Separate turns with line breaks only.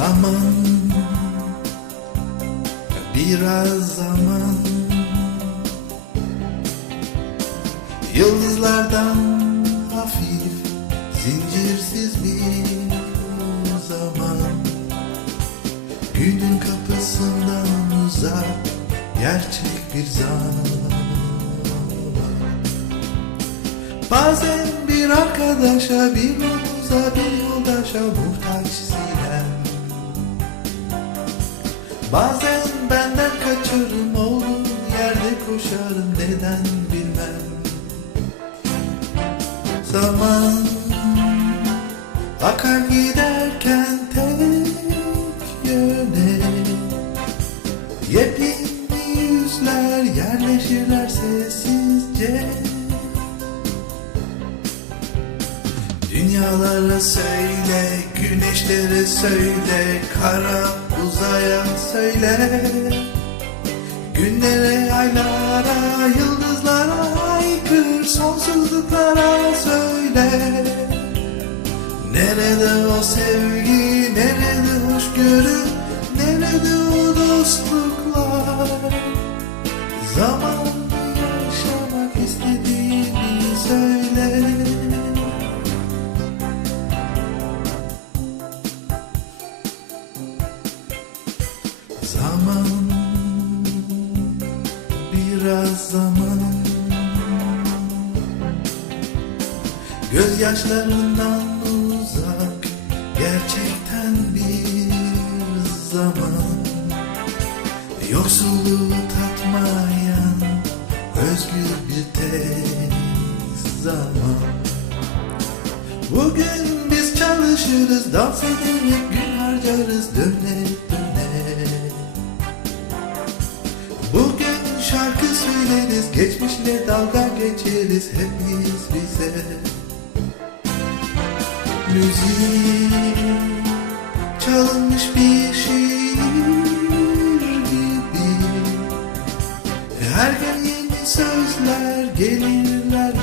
Zaman Biraz zaman. Yıldızlardan hafif Zincirsiz bir zaman Günün kapısından uzak Gerçek bir zaman. Bazen bir arkadaşa, bir omuza, bir yoldaşa muhtaç Bazen benden kaçarım, olduğum yerde koşarım, neden bilmem. Zaman akar giderken tek yöne. Yepyeni yüzler yerleşirler sessizce Dünyalara söyle, güneşlere söyle, kara uzaya söyle. Günlere, aylara, yıldızlara haykır, sonsuzluklara söyle. Nerede o sevgi, nerede hoşgörü, nerede o dostluklar? Zaman Biraz zaman Gözyaşlarından uzak Gerçekten bir zaman Yoksulluğu tatmayan Özgür bir tek zaman. Bugün biz çalışırız, dans ederek söyleriz, geçmişle dalga geçeriz hepimiz bize. Müzik çalınmış bir şiir gibi. Her gün yeni sözler gelirler.